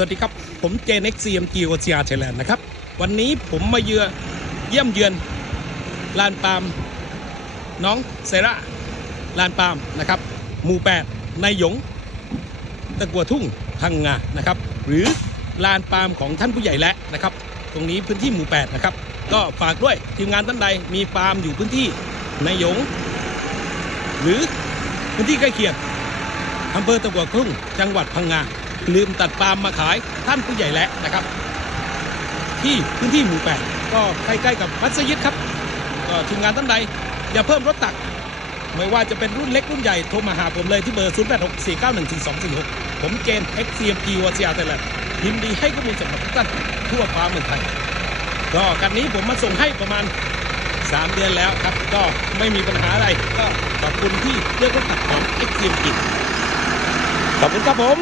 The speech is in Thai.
สวัสดีครับ ผมเจนเอ็กซีเอ็มจีโอซีอาร์ไทยแลนด์นะครับ วันนี้ผมมาเยือเยี่ยมเยือนลานปาล์มน้องเซราลานปาล์มนะครับหมู่8ในหยงตะกัวทุ่งพังงานะครับ หรือลานปาล์มของท่านผู้ใหญ่และนะครับ ตรงนี้พื้นที่หมู่8นะครับ ก็ฝากด้วยทีมงานท่านใดมีปาล์มอยู่พื้นที่ในหยง หรือพื้นที่ใกล้เคียงอำเภอตะกัวทุ่งจังหวัดพังงา ลืมตัดปาล์มมาขายท่านผู้ใหญ่และนะครับ ที่พื้นที่หมู่8ก็ใกล้ๆกับมัสยิดครับก็ทีมงานท่านใดอย่าเพิ่มรถตัก ไม่ว่าจะเป็นรุ่นเล็กรุ่นใหญ่โทรมาหาผมเลยที่เบอร์ 0 8 6 4 9 1 4 2 4 6 ผมเจน XCMG วอซีอาร์ไทยแลนด์ยินดีให้ข้อมูลสำหรับทุกท่านทั่วฟ้าเมืองไทยก็กันนี้ผมมาส่งให้ประมาณ 3 เดือนแล้วครับ ก็ไม่มีปัญหาอะไร ก็ขอบคุณที่เลือกรถตักของ XCMG ขอบคุณครับผม